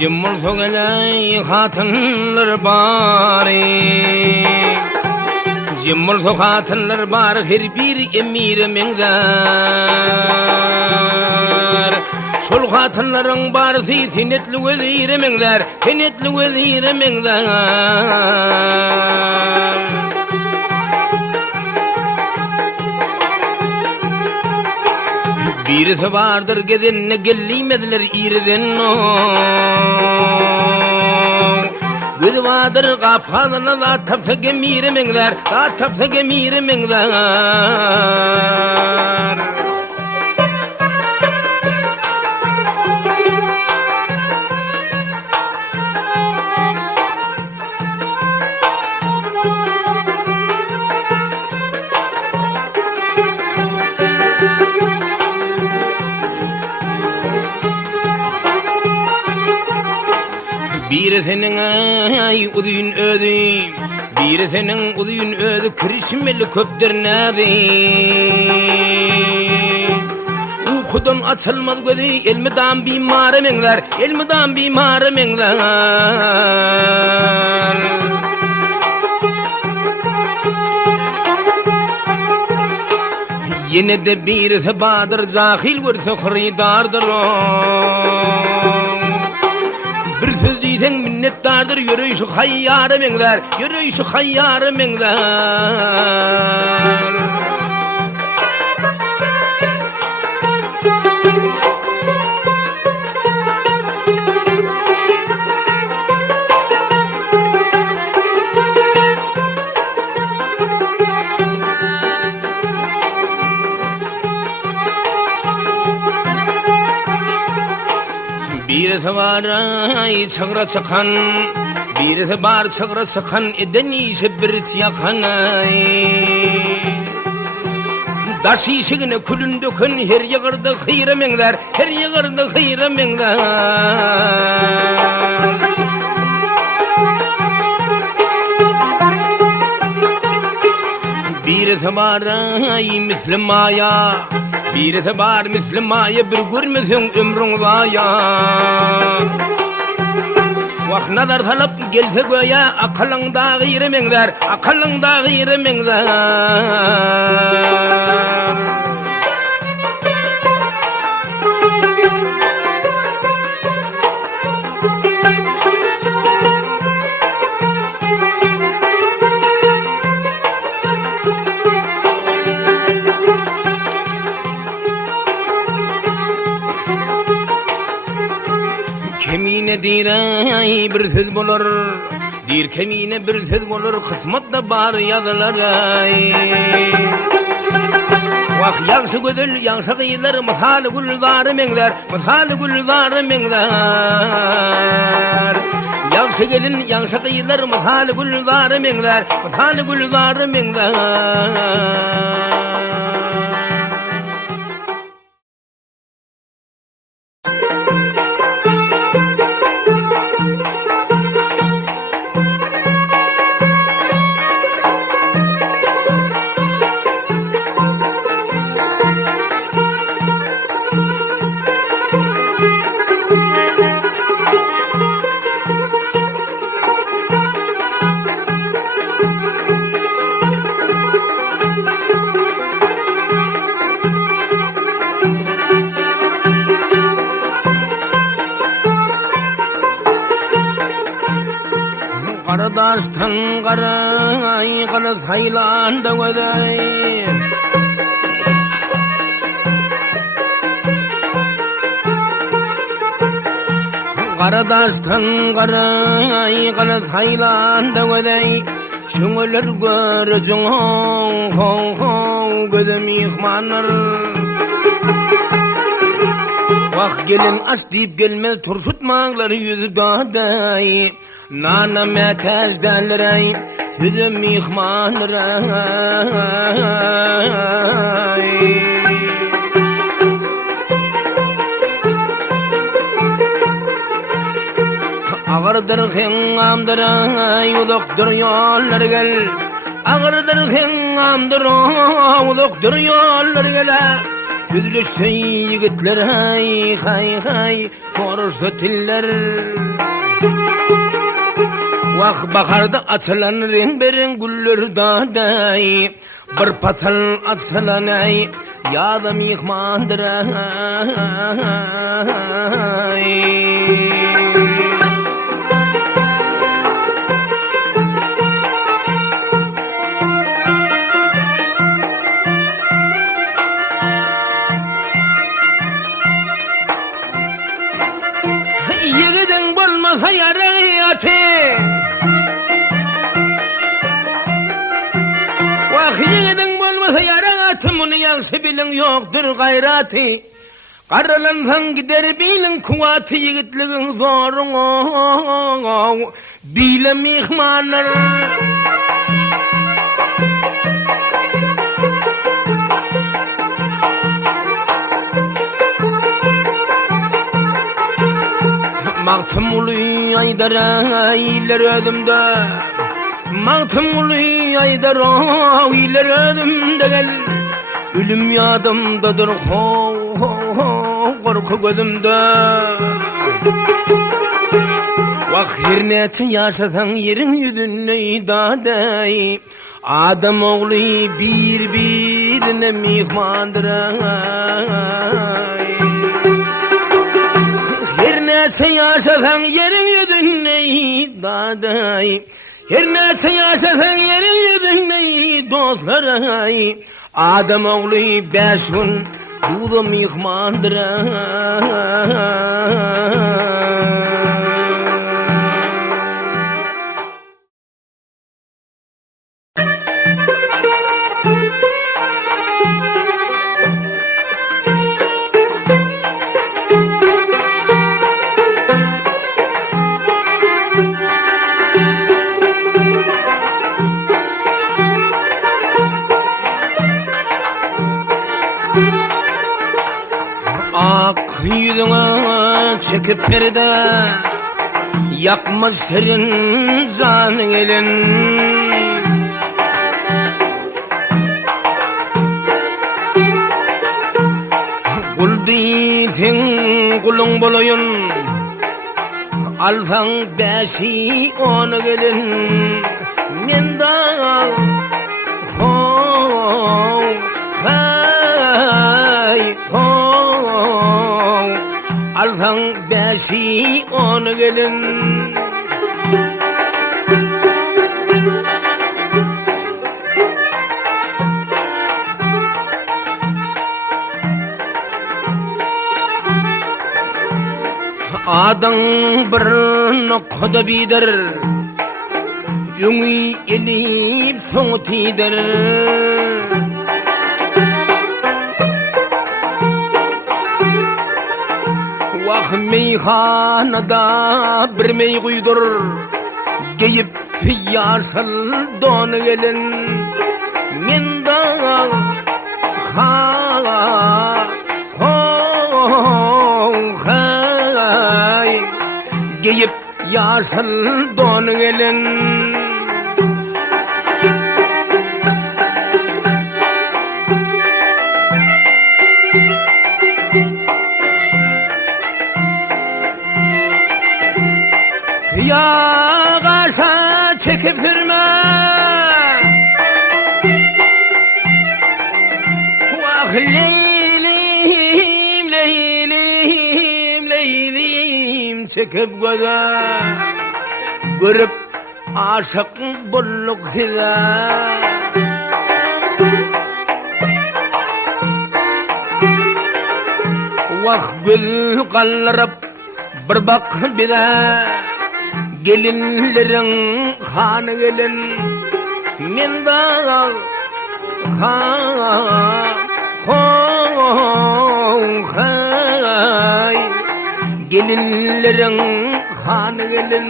Cimmul sogelay hatınlar bari Cimmul so hatınlar bar her bir emir mengdar Şol hatınların bar tinetli vezir mengdar Tinetli vezir mengdar Birisi vardır gedenine gellimediler irden Gözü vardır kapağına da tapsa gemiremengler Da tapsa gemiremengler Bir senin ay uduyun ödü Bir senin uduyun ödü kirişmeli köpternadi Uykudan açılmaz gözü elmiden bimar mengler Elmiden bimar mengler Yine de bir sebadır zahil görse hırıdardır Bir söz diysen minnettardır yürüyüşü hayyarı mengler Yürüyüşü hayyarı mengler Birisi var ay çağıra çıkan Birisi var çağıra çıkan Eden işe birisi yakan Daş işigine külün dökün Her yağırda hıyra mengler Her yağırda hıyra mengler Birisi var ay Müslümaya Birisi var Müslümaya bir görmesin ömrün vaya Vah nazar talap gelse göğe akılında gıyremengler Akılında gıyremengler Kemine diray bir söz bulur Dir kemine bir söz bulur Kısmet bar yazılar Vah yansı gödül yansı kıyılar Mıthal gülzarı mengler Mıthal gülzarı mengler Yansı gelin yansı kıyılar Mıthal gülzarı mengler Mıthal gülzarı mengler Karadaştan karay kalı saylanda göday Karadaştan karay kalı saylanda göday Şüngüler görücün gözüm ihmanır Vah gelin aç deyip gelmez turşutmağları yüzü dağday Nana metez denleray Sözüm ihmanıray Ağırdır hengamdıray Uduktur yollar gel Ağırdır hengamdır Uduktur yollar gel Güzleşten yigitler hay hay hay Koruştu tiller Vak bakarda açılan renk güller daday Bir patal açılan ay Yadam yıkmandır ay Yigidin bolmasa yarayatı Vah yigidin bolmasa yarayatı Bunu yaksı bilin yoktur gayratı Karalansan gider bilin kuvatı Yigitligin zorun Bilin ihmanlar Mağtım ulu aydara iler ödümde Mağtım ulu aydara iler ödümde gel Ölüm yadımdadır korku gözümde Vak her neçe yaşasan yerin yüzünü daday Adam oğlu birbirine mihmandır ay Her neçe yaşasan yerin yüzünü daday Her neçe yaşasan yerin yüzünü dostlar ay Adam oğlu 5 gün Dudum yıkmandır Ak yüzüne çekip perde Yakma serin zan elin Kul deysen kulun bolayın Alsan 5-10 gelin Menda Alsan 5-10 gelin Adam bir noktada bidir Yüngü elip soğut idir Vah meyhanada bir mey kuydur Geyip yarsal don gelin Menda Geyip yarsal don gelin Yağaşa çekip sürme Vah leylim leylim leylim çekip göze Görüp aşık bulluk size Vah gül kaldırıp bir bak bize Gelinlerin hanı gelin Menda Gelinlerin hanı gelin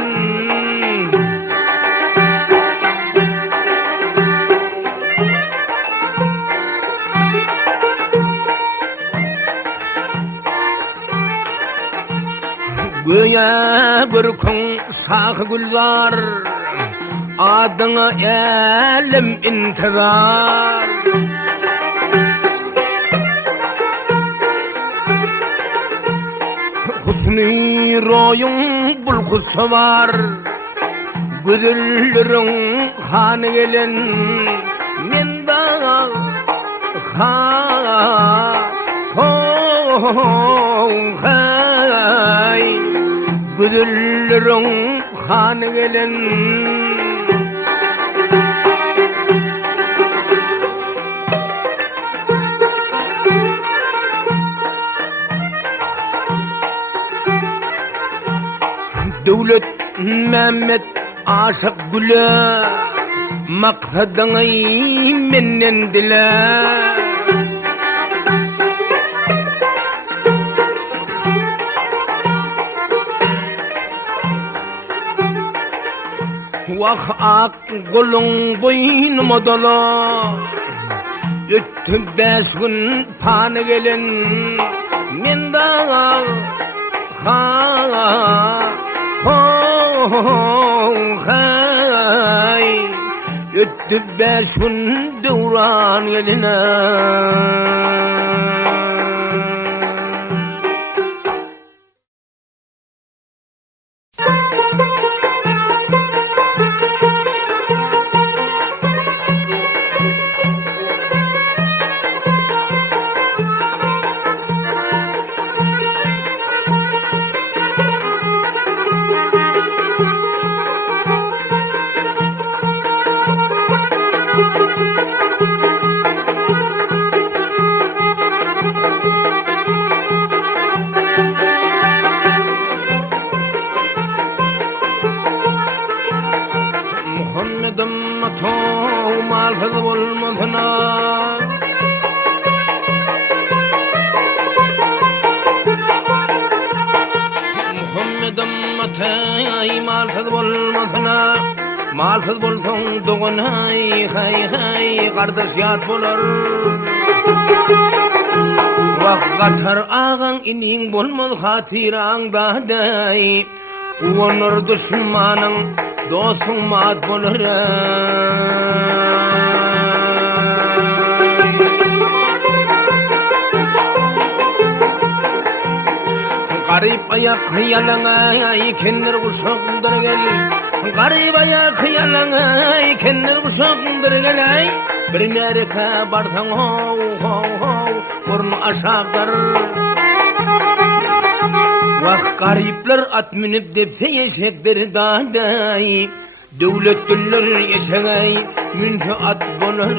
Göğe bir kun sağ güllar Adına elim intizar Tünü royun bulkusu var, güzellerin hanı gelen, men da hay, güzellerin hanı gelen. Devlet Mehmet aşık güle, maksadını menden dile. Vah ak golun boynuma dola, öttü 5 gün panı gelen, men da hay, öttü 5 gün devran geline. Muhammed'im atağım malfız olmadına, Muhammed'im atağım malfız olmadına, malfız bolsun doğun hay hay hay, kardeş yat bolar. Vah kaçar ağan inin bolmaz hatiran dağday, uğunur düşmanın dostun mat bolar. Garip ayak yalana kendir kuşakdır gel, garip ayak yalana kendir kuşakdır gel. Bir mereka barsan ho ho ho, burnu aşağıdır. Vah garipler at minip depse yeşektir dağday, devletliler yaşagay münfe at bolar.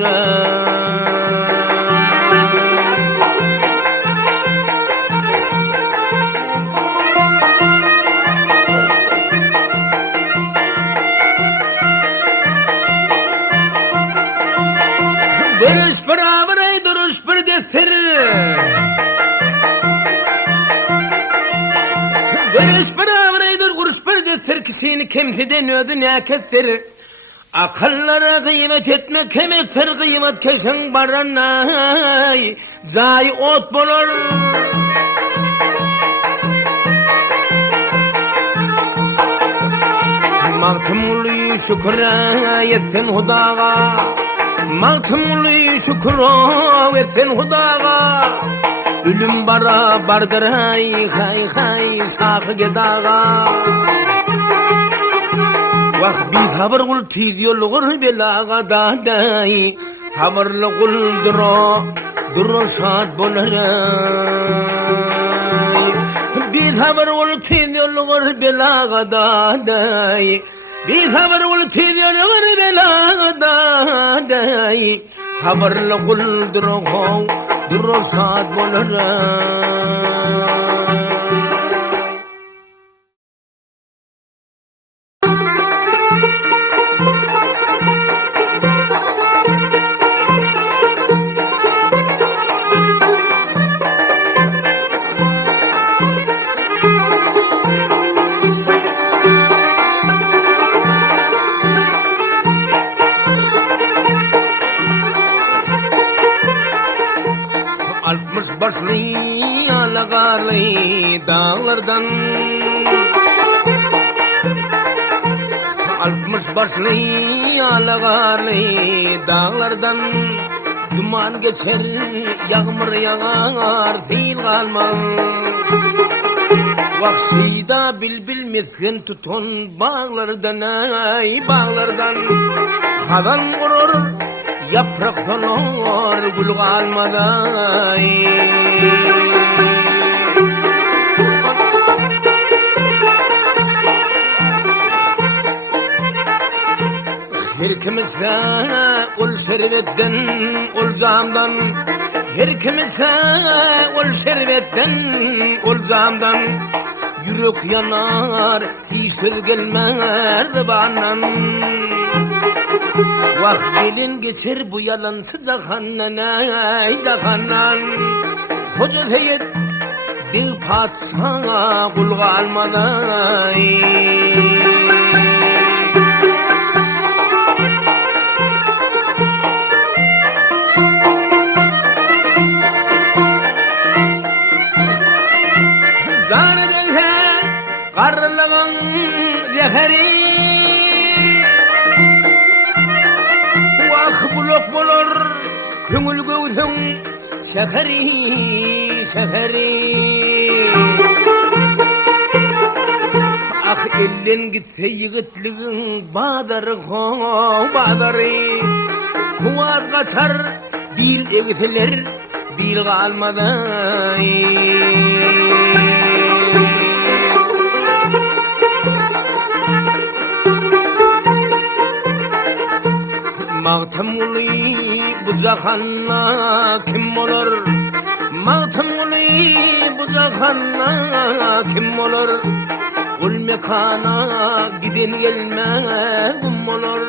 Barış beraber ay duruş bir destir, barış beraber ay duruş bir destir, kişini kimseden ödü ne kestir. Akıllara kıymet etme kemektir, kıymet kesin baranay, zay ot bolur. Mağtumlu şükra etsin hudağa, mağtumlu şükra etsin hudağa. Ölüm bara bardır hay hay hay, sakı gedağa. Vah bir haber kul tizyoluğur belağa dağday, haberli kul duru saat bolar. Bir haber kul tizyoluğur belağa dağday, bir haber kul tizyoluğur belağa dağday, haberli kul duru saat bolar. Altmış başlı alağarlı dağlardan, altmış başlı alağarlı dağlardan, duman geçer yağmur yağar fil kalmaz. Vaksida bilbil miskin tutun bağlardan ay bağlardan Hadan vurur yaprak solur gül kalmadan Her kimse ol servetten ol zamdan Her kimse ol servetten ol zamdan Yürek yanar hiç söz gelmez bana Vah gelin geçer bu yalansız cahannan ay cahannan Hoca heyet bir padişah kul kalmadan Karlığın zehri Vah buluk bulur Köngül göğsün şehri şehri Ah ellen gitse yigitliğin bağdarı bağdarı Kuvat kaçar bil egitiler bil kalmadan Mağtamuli bu cahanna kim olur? Mağtamuli bu cahanna kim olur? Ul mekana giden gelmez olur.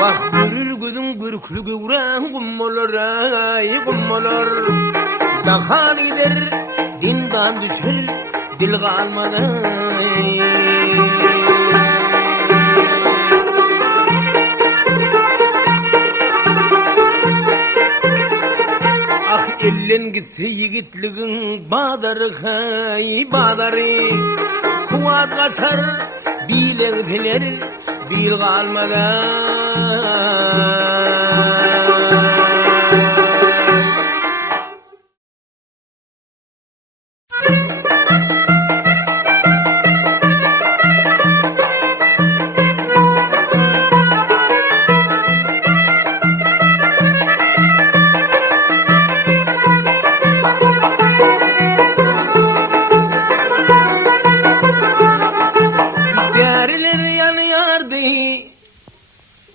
Vah gürül gözün gürklü güvren kum olur ay kum olur. Dahan gider dindan düşer dil kalmadan. Ellen gitse yigitliğin bağdarı hay bağdarı Kuvat kaçar bilegdiler bil kalmadan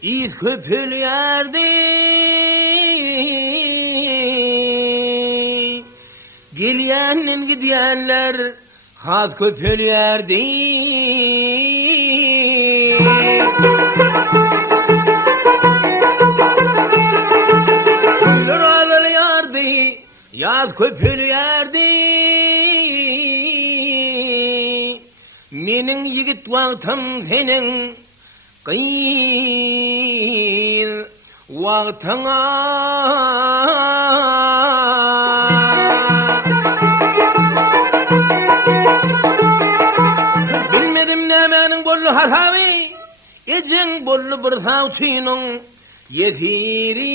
İz köpülüyerdi Geliyenin gidiyenler haz köpülüyerdi Kuylar ağlarıyardı yaz köpülüyerdi Menin yigit vaktim senin Qıyıl vaqtına Bilmedim nemenin bollu hatavi Ecen bollu bir savçının yetiri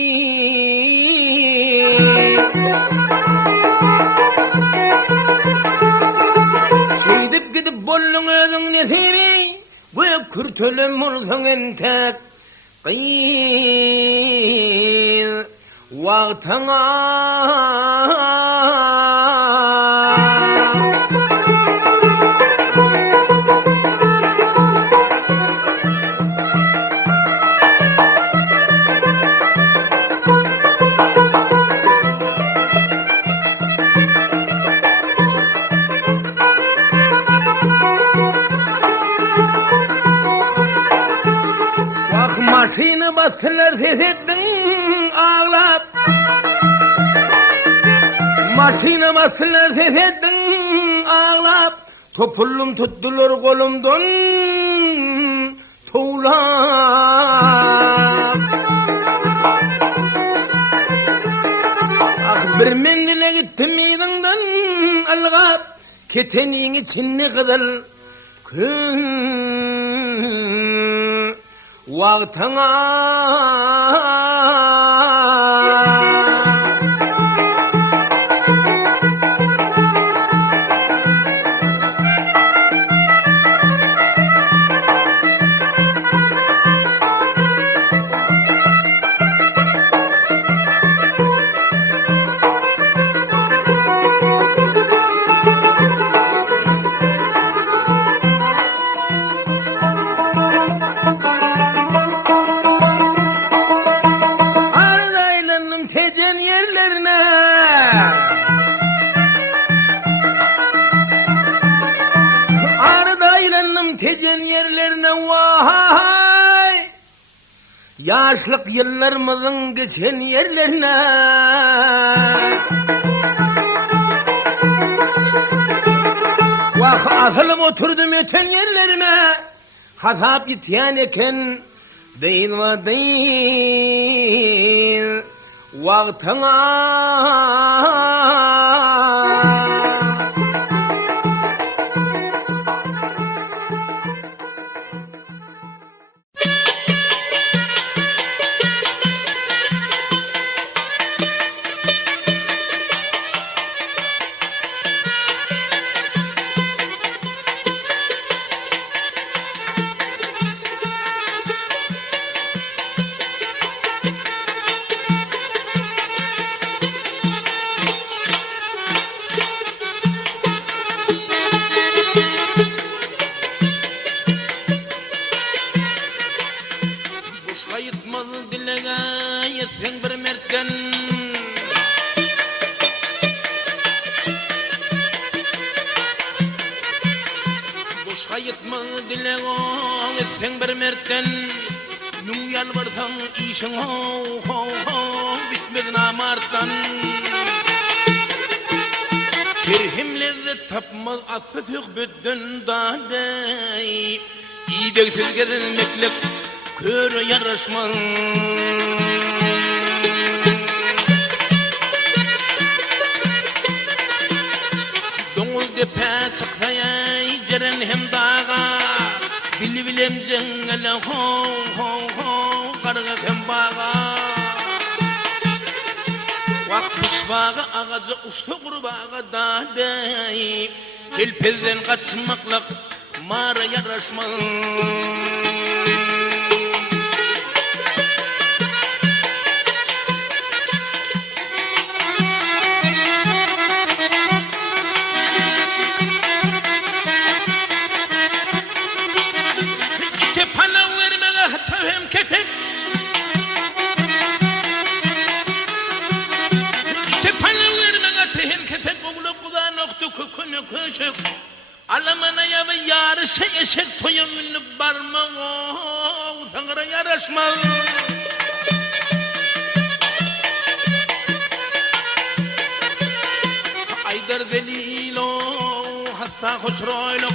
Seydip gidip bollun özün nesibi Ve kürtülüm olsun entek Qıyıl vaqtına Maşını bastılar ses ettin ağlap Maşını bastılar ses ettin ağlap Topullum tuttular kolumdan tuğlap Ah bir mendile gittim midindan algap Ketenin içine kadar Vaqtına yerlerine vay. Yaşlık yıllarımızın geçen yerlerine. Vah atılıp oturdum öten yerlerime. Hazap itiyan eken değil ve değil. Vaktına. Tapmaz atıtık büddün dağday. İyideksiz gelinmeklik köre yaraşmaz. Donul depe sıkayay ceren hem dağa. Bili bilem cengele ho ho ho karga hem bağa. Vakmışbağı ağacı uçtu kurbağı dağday. Tilpizden kaçmakla mağara yaraşmaz. İki pala vermeye hatta hem kepek. Köşük alamana ya ve yarışa eşek toyumunu barma o sana yaraşmaz. Aydar delilo hasta hoşroyluk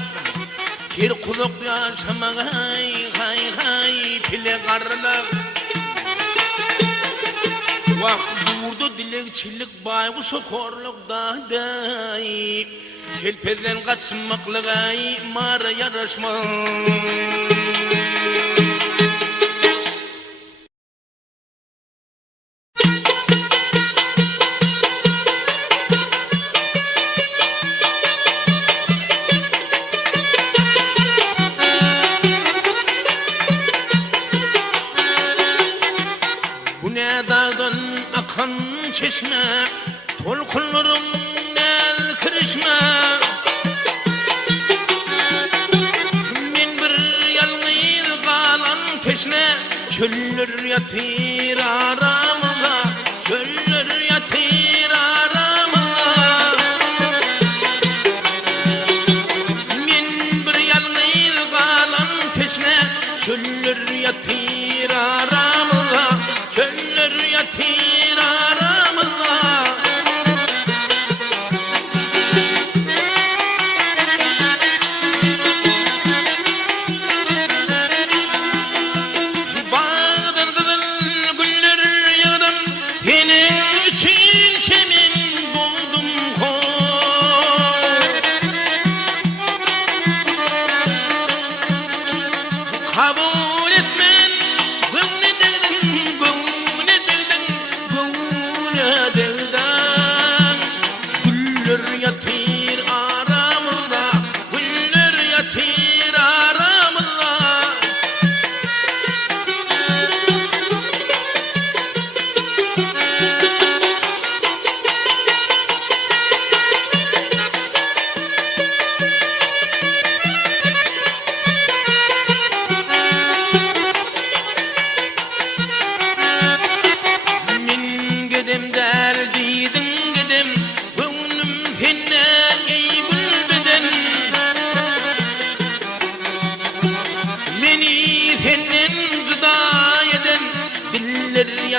kir kuluk yaşama hay hay hay pile karlık vak durdu dilekçilik baygısı korluk dağday. Tilpizden kaçmakla mağara yaraşmaz. Bu ne dağdan akan çeşme, tolkunlarım nel kırışma. Çöller yatır aramıza, çöller yatır aramıza. Min bir yalnız kalan teşne, çöller yatır aramıza, çöller yatır aramıza. Kabul etmem, gönlü delden, gönlü delden, gönlü delden. Güller yatır aramızda, güller yatır aramızda.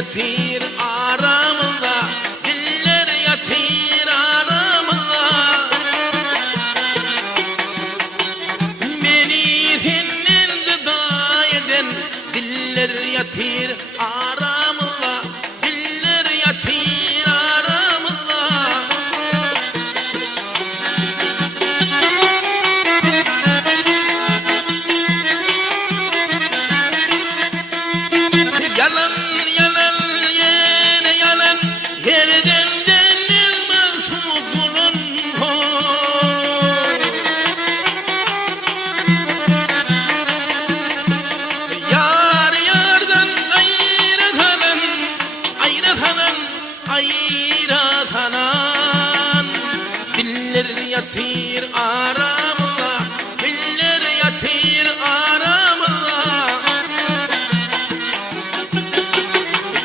yatır aramızda, diller yatır aramızda. Beni senden cüda eden diller yatır aramızda, diller yatır aramızda. Yalan yalan yine yalan, yerden denilmez kulun. Yar yardan ayrılan, ayrılan, ayrılan. Diller yatır aramızda, diller yatır aramızda.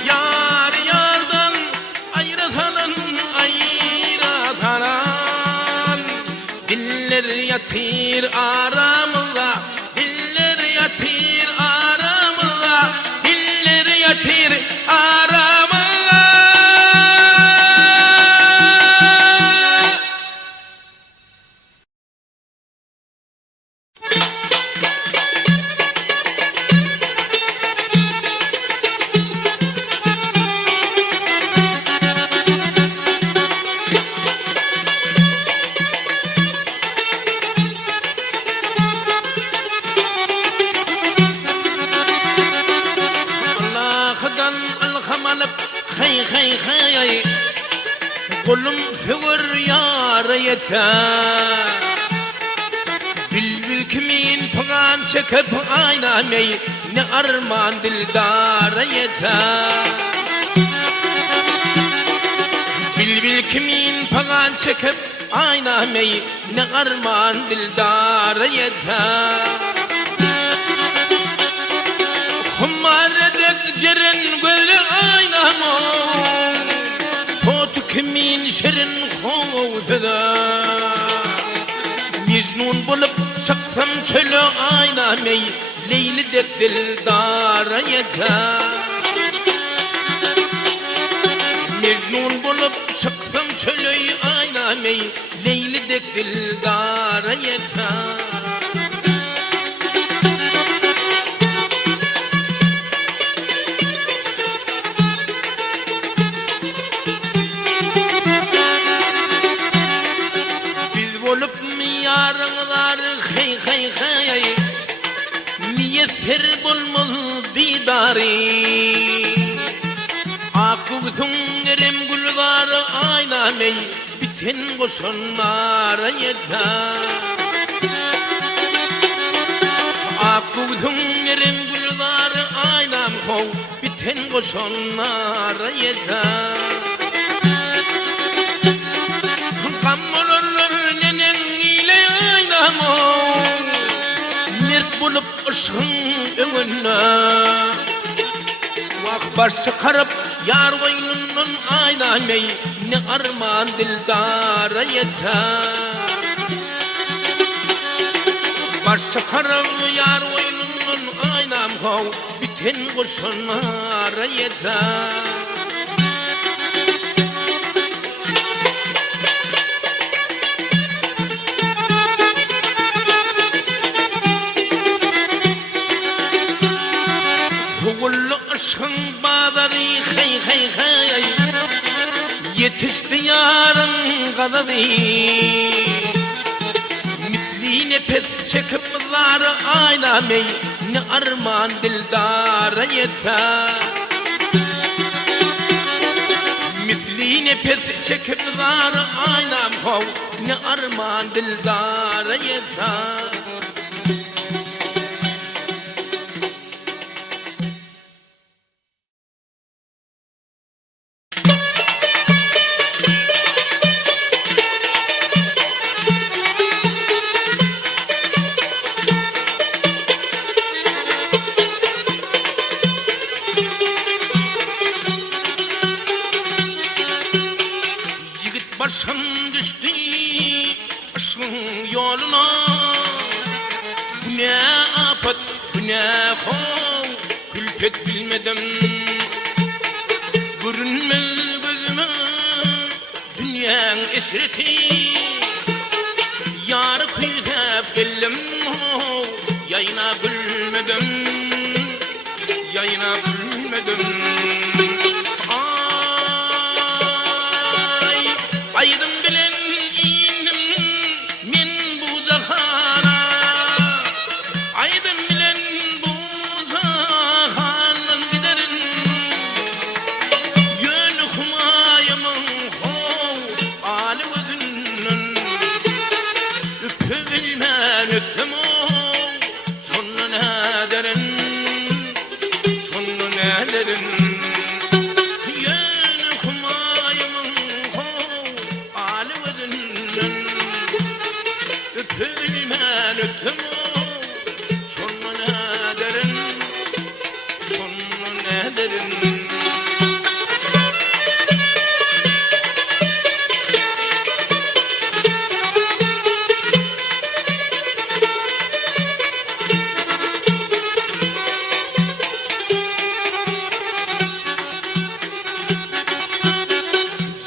Yar yardan ayrılan, ayrılan. Diller yatır aramızda, diller yatır aramızda, diller yatır aramızda. Allah'tan ilham alıp hay hay hay, kulum fıvır yar yeter. Bülbül kimin pıgan çekip aynamey, ne arman dildara yeter. Bülbül kimin pıgan çekip aynamey, ne arman dildara yeter. Kumaredek cerin gölü aynamon, potu kimin şerin kovduda. Mecnun bulup çıktım çölü aynamey, Leyli dek dildara yeter. Mecnun bulup çıktım çölü aynamey, Leyli dek dildara yeter. Olup mi yarınlar hey hey hey, niyeter bulmaz didari. Akıgtın erim gülvar aynamey, biten koşanlar yeter. Akıgtın erim gülvar aynam kov, biten koşanlar yeter. Mert bulup ışığın önüne, vak baş çıkarıp yar koynunun aynamey, ne arman dildara yeter. Baş çıkarıp yar koynunun aynam kov, biten koşanlara yeter. Kullu ışığın bağları hey hey hey, yetişti yarın kadari. Mitliğine pes çekip zarı aynamey, ne arman dildara yeter. Mitliğine pes çekip zarı aynam kov, ne arman dildara yeter. Başım düştü aşkın yoluna, bu ne afet, bu ne hov, külfet bilmedim. esreti yar kuyup geldim yayına gülmedim yayına gülmedim ay aydım bilen indim men bu zahara aydım bilen bu zahanın giderin yön humayımın hov ali gözünün öpülmen öpüm sonun ederin sonun ederin yön humayımın hov ali gözünün öpülmen öpüm sonun ederin sonun ederin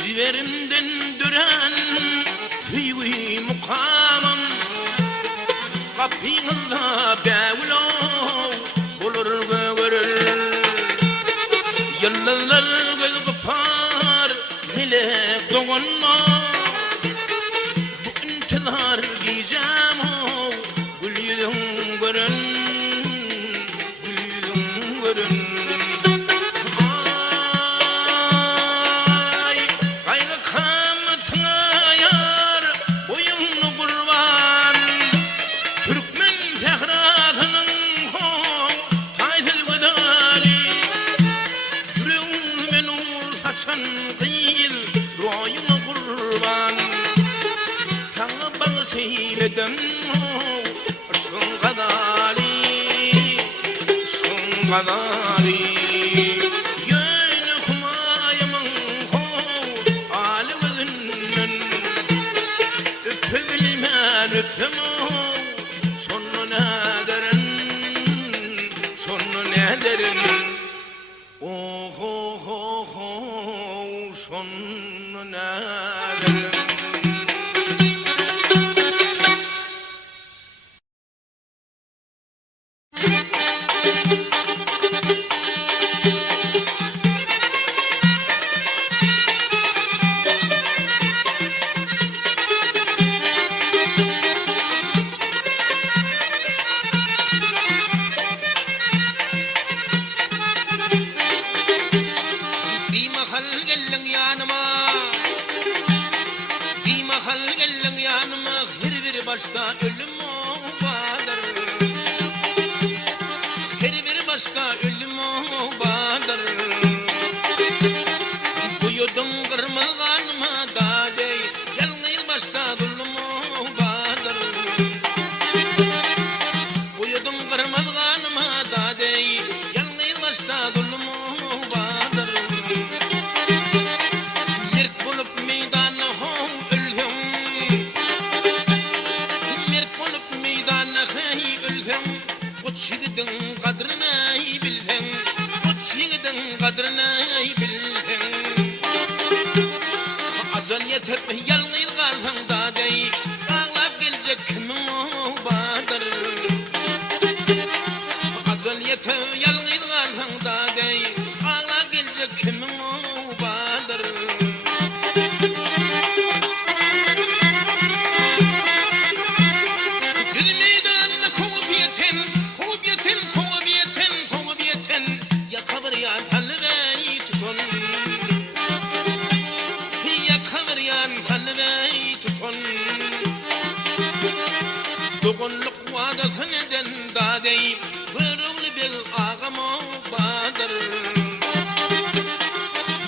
Civerimden düren tüyü mukamım kapıyla bevlo olur görür yıllar göz kapar melek doğanna bu intihar giyeceğim gül yüzün görün gül yüzün görün Seyledim son kadari yön humayımın hov ali gözünün öpülmen öpüm sonun ederin sonun ederin oh oh oh oh sonun ederin başka ölüm vardır her bir başka ölüm vardır bu yudum kırmızanma da dey yalnız başka zulüm vardır bu yudum kırmızanma da dey yalnız başka zulüm vardır yert bulup meydanı ölüm Şigidin kadrını bilsen, şigidin kadrını bilsen. Azal yetip yalnız kalsan da dey, ağlap gelecek kimin vardır. Azal yetip yalnız kalsan da dey, ağlap gelecek kimin vardır. Dokunluk vaadasın eden dadey Bırıvlı bir ağamı badır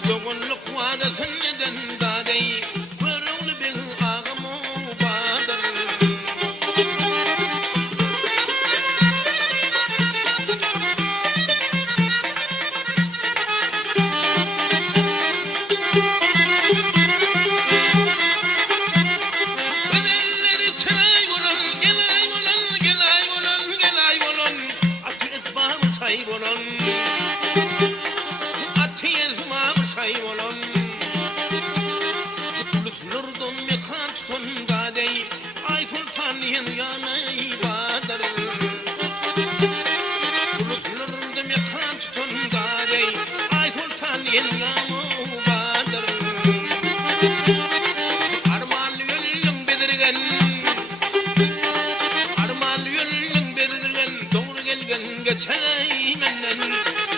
Dokunluk vaadasın eden dadey Bırıvlı bir ağamı badır Lurdun gelen geçerey menden,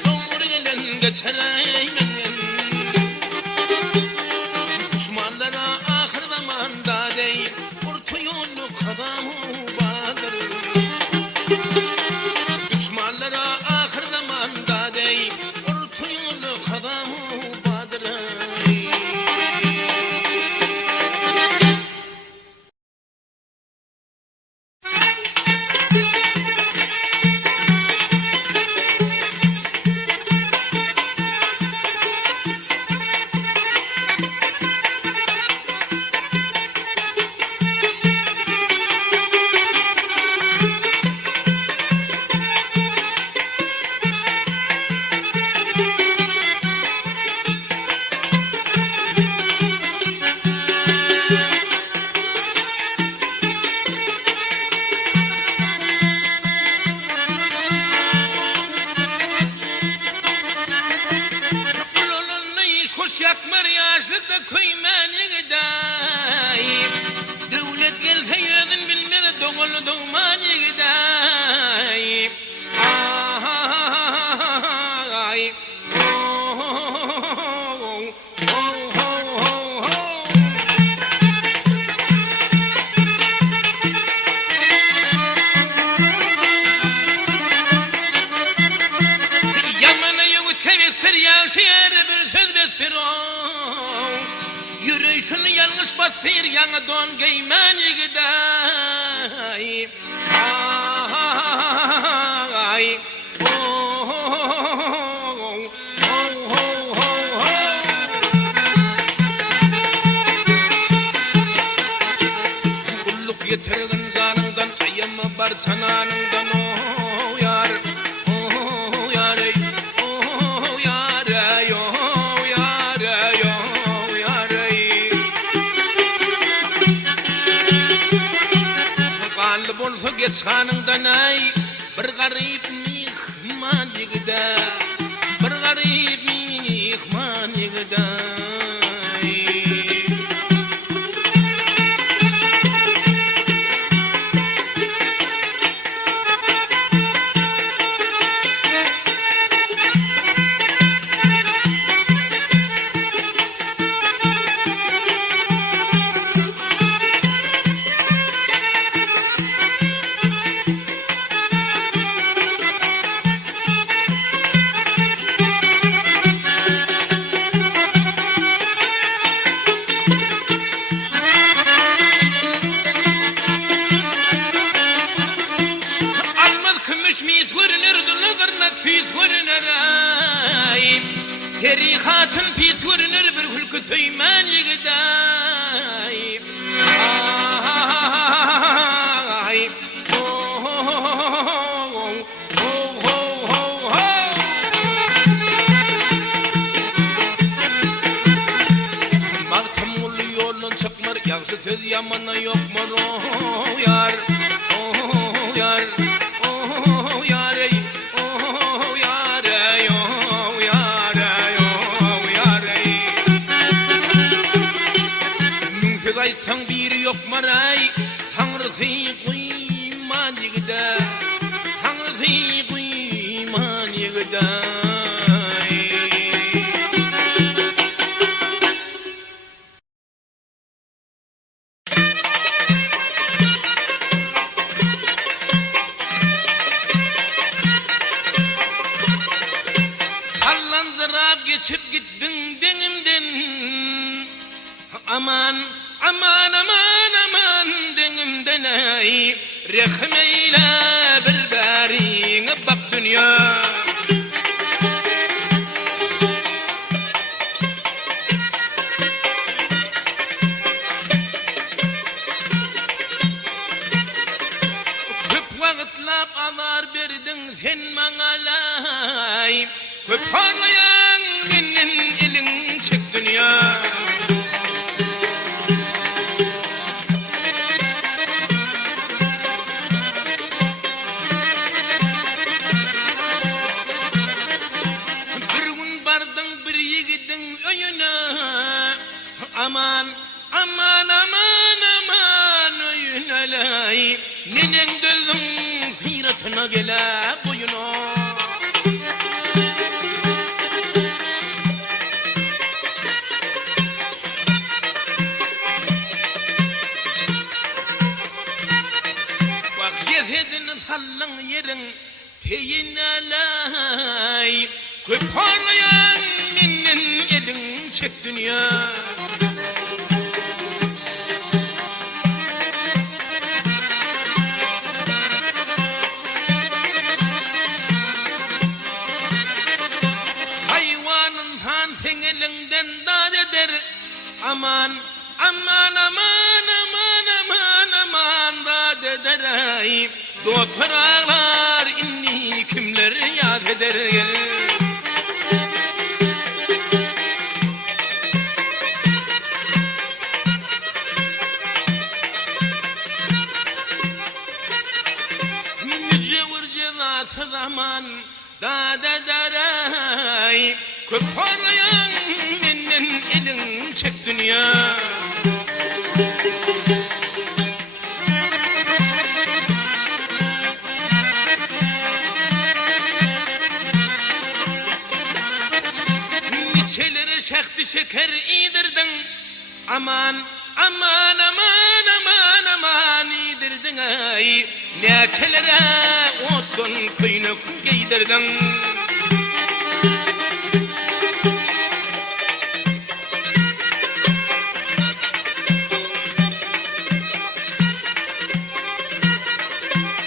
doğru gelen geçerey menden. Düşmanlara ahir zamanda dey, orta yolu kadamı vardır. Düşmanlara ahir zamanda dey, orta yolu kadamı vardır. Yakmar yaşlıkta kuyman yigidayim. Devlet gelse yedin bilmedi doğulu doğman yigidayim. Ay, Yamana yok tevessir yaşayar bir söz besir o. Yürüyüşünü yanlış basır yana don giymen yigidayim. Ay, kulluk yetergin zanından ayama bar sananından o yar. Bolsa geçanından ay bir garip mihman yigida, bir garip mihman yigida. Hatın pis görünür bir hülkü söymen yigidayim. Ay, baktım ulu yolun çıkmır, yakşı söz yamana yok mu yar, yar. Aytan biri yok maray, Tanrısı kuyman yigida, Tanrısı kuyman yigida. Allah'ın zırap geçip gittin denimden, aman. Aman aman aman denimden ay, rehmeyle bir darine bak dünya. Köp vakitlap azar berdin sen manalay, köp parlayan senin elin çek dünya. Aman, aman, aman, aman, oyun alay, nenen gözün firatına gele boyun teyin alay köp parlayan menden elin çek dünya hayvanın han elinden dad eder aman aman aman aman aman aman dad eder ay doktorlar inni kimler yad eder zaman dad eder ay köp parlayan menden elin çek dünya niçeleri çekti şeker idirdin aman aman aman aman aman idirdin ay nekelere otun kıynık giydirdin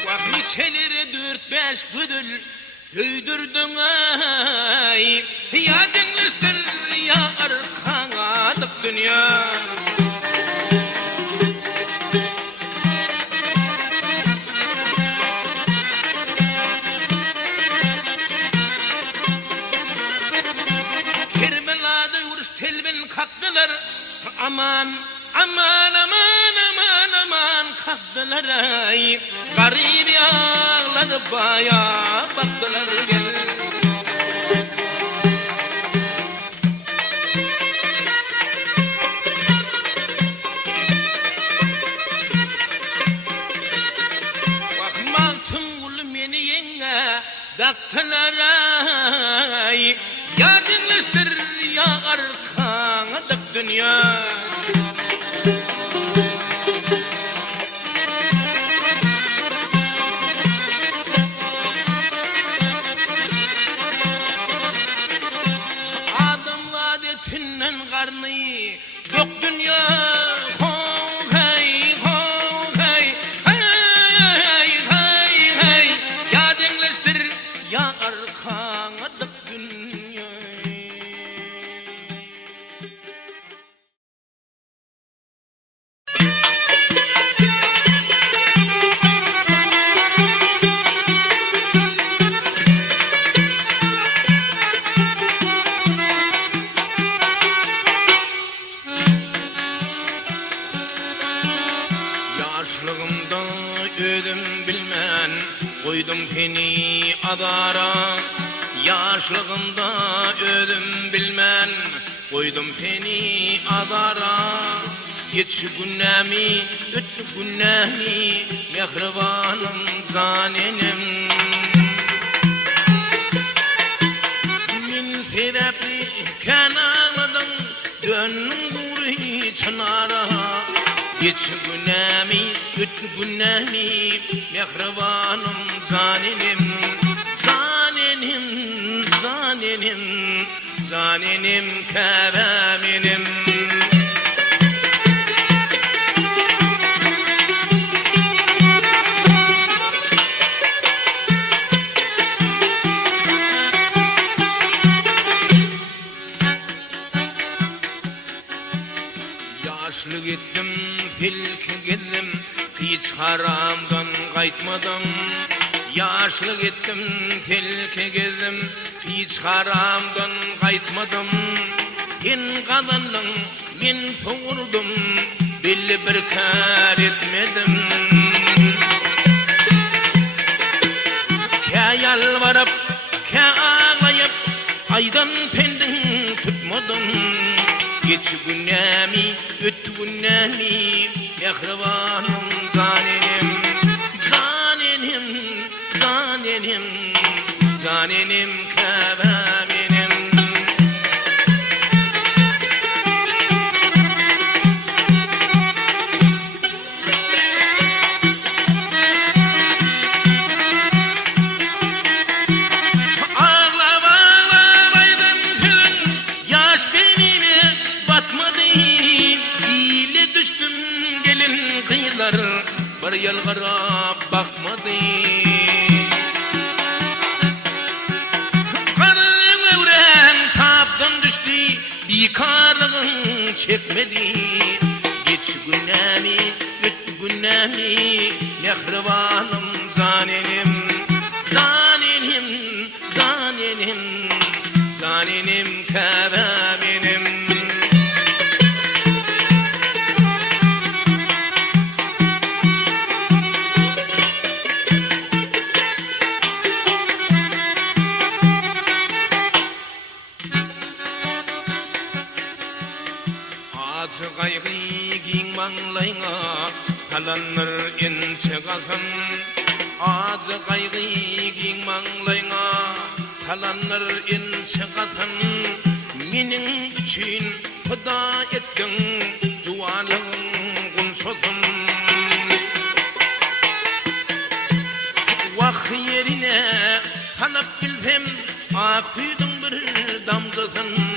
vak niçeleri 4-5 güdül söydürdün ay ya denizdir ya arkana dünya kalktılar aman aman aman aman aman kalktılar ay garip yağladı baya baktılar gel bakma tungul meni yenge daktılar ay yardımlısır ya arkana dık dünya adam adetinden karnı yok dünya ho hey ho hey hey hey hey ya denizdir ya arkana dık dünya yaşlığımda ödüm bilmem koydum seni adara yaşlığımda ödüm bilmem koydum seni adara geç günnemi öt günnemi mehribanım zanenim min sebepli kanaldan dönnüm guri çınara geç günnemi öt günnemi mehribanım zanenim zanenim zanenim zanenim kereminim yaşlı gittim filki gittim hiç haramdan kaytmadım yaşlı gittim filki gittim hiç haramdan kaytmadım en kazandım men soğurdum belli bir kar etmedim ka yalvarıp ka ağlayıp aydan pendin tutmadım geç günnemi öt günnemi mehribanım zanenim zanenim zanenim zanenim kevaminim yalgarap bakmadı. Karın evren tapdan düştü, bikarlığın çekmedi. Geç günemi, güt günemi, mehribanım zanenim, zanenim, zanenim, zanenim kebeminim. Acı kaygı giyin manglayına, talanır ince kalsın. Acı kaygı giyin manglayına, talanır ince kalsın. Menin için fıda ettin, juvalın kunsosun. Vah yerine talap bilsem, akıydın bir damgasın.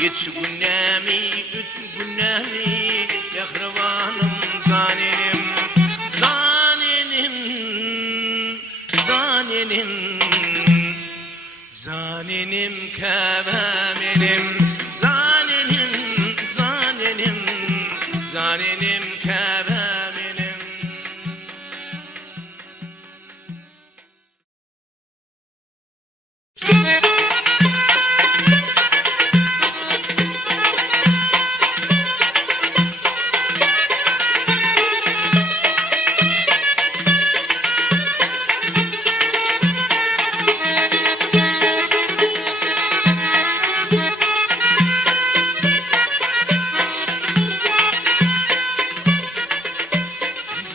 Geç günemi, üt günemi, yahrivanım zanenim, zanenim, zanenim, zanenim kebeminim, zanenim, zanenim, zanenim kebeminim.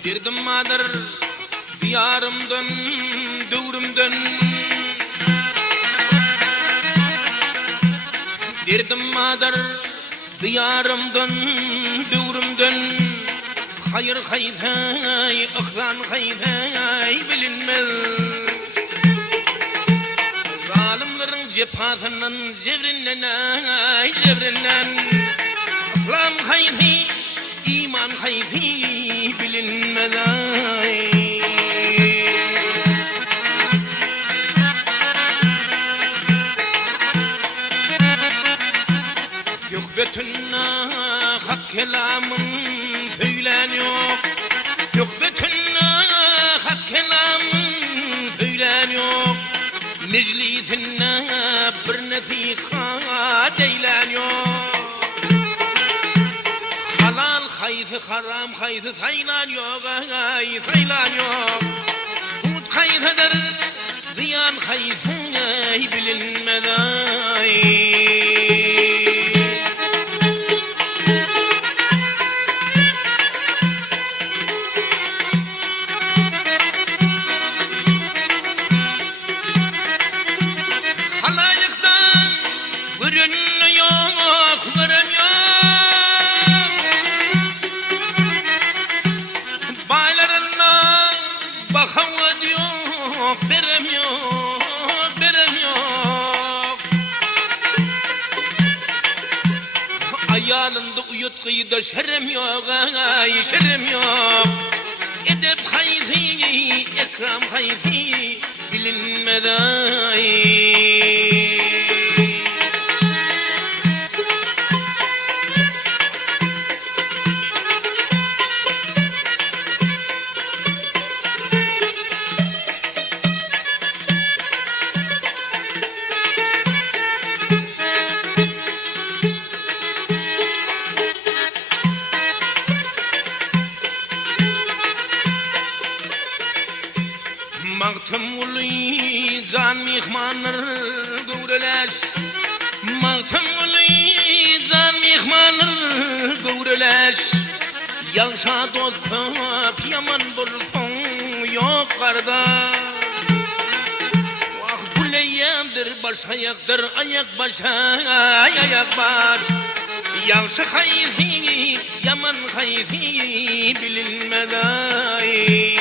Girdim madır diyarımdan, dövrümden. Girdim madır diyarımdan, dövrümden. Hayır hayday, ihsan hayday bilinmez. Zalimlerin cephasından, cevrinden, ay cevrinden. İslam haydi, iman haydi bilinmez ay. Yok bütünna hak kelamın söyleniyor. Yok bütünna hak kelamın söyleniyor. Meclisinde bir nasihat eyleniyor. Halal haydı, haram haydı saylanıyor, ay saylanıyor. Hud haydıdır, ziyan haydı bilinmez ay. Halayıktan görünüyor, göremiyor. Baylarına bakavat yok, berem yok, berem yok. Ayalında uyut kıyıda şerem yok, ay şerem yok. Edep haydi, ekram haydi bilinmez ay. Mağtım uli can mihmanır gövreler. Mağtım uli can mihmanır gövreler. Yalşa dostum yaman bulsun yok kardeş. Vah bu leyemdir baş ayaktır, ayak baş ayak baş. Yalşa haydi yaman haydi bilinmez ay.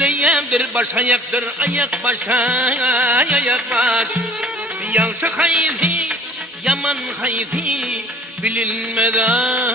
Leyemdir baş ayaktır, ayak baş ayak baş. Yansı hayfi, yaman hayfi, bilinmeden